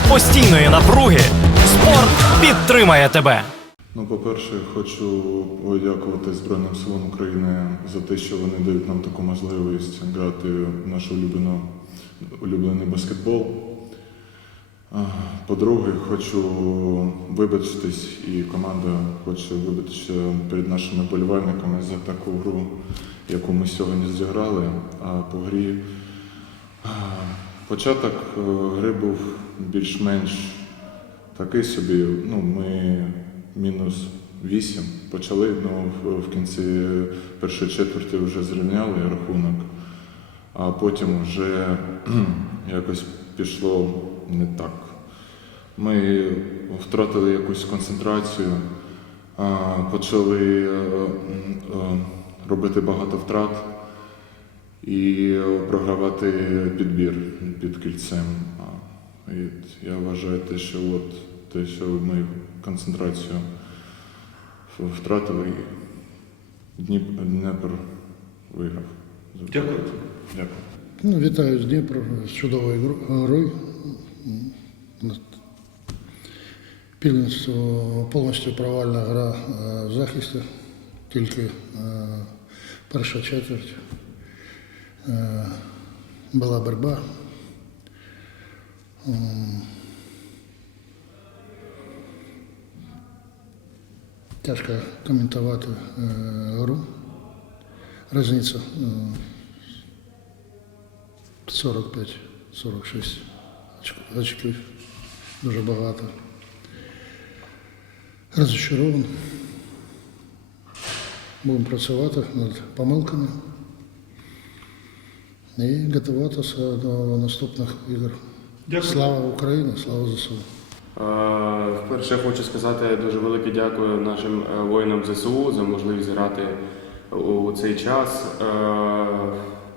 серед постійної напруги спорт підтримає тебе. Ну, по-перше, хочу подякувати Збройним силам України за те, що вони дають нам таку можливість грати в наш улюблено, улюблений баскетбол. По-друге, хочу вибачитись, і команда хоче вибачитися перед нашими болівальниками за таку гру, яку ми сьогодні зіграли. А по грі початок е, гри був більш-менш такий собі. Ну, ми мінус 8 почали, ну в, кінці першої четверті вже зрівняли рахунок, а потім вже якось пішло не так. Ми втратили якусь концентрацію, почали е, е, робити багато втрат і програвати підбір під кільцем. І я вважаю те, що от те, що ми концентрацію втратили, і Дніп- Дніпр виграв. Дякую. Дякую. Ну, вітаю з Дніпром з чудовою грою. Повністю, повністю провальна гра е, в захисті, тільки е, перша четверть. Е, Була боротьба. Тяжко коментувати е, гру. Різниця е, 45-46 очк- очків. Дуже багато. Розчарований. Будемо працювати над помилками і готуватися до наступних ігор. Дякую. Слава Україні, слава ЗСУ. Вперше хочу сказати дуже велике дякую нашим е, воїнам ЗСУ за можливість грати у цей час. Е,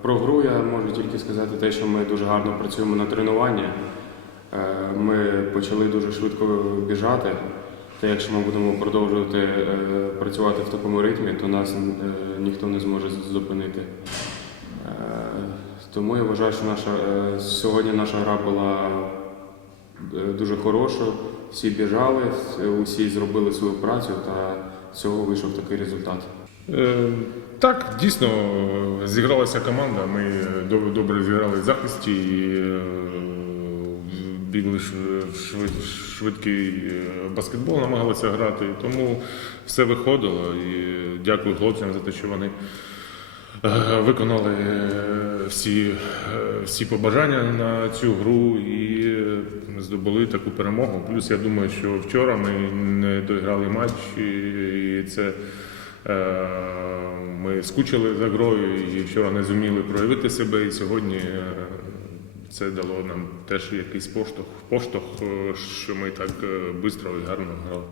Про гру я можу тільки сказати те, що ми дуже гарно працюємо на тренуванні. Е, Ми почали дуже швидко біжати. Та якщо ми будемо продовжувати працювати в такому ритмі, то нас ніхто не зможе зупинити. Тому я вважаю, що наша е, сьогодні наша гра була е, дуже хороша. Всі біжали, усі зробили свою працю, та з цього вийшов такий результат. Е, Так, дійсно зігралася команда. Ми доб- добре зіграли в захисті, і, бігли швидкий баскетбол, намагалися грати. Тому все виходило. І дякую хлопцям за те, що вони виконали е, всі, е, всі побажання на цю гру і е, здобули таку перемогу. Плюс я думаю, що вчора ми не доіграли матч, і це. Е, Ми скучили за грою і вчора не зуміли проявити себе. І сьогодні е, це дало нам теж якийсь поштовх, поштовх, е, що ми так швидко і гарно грали.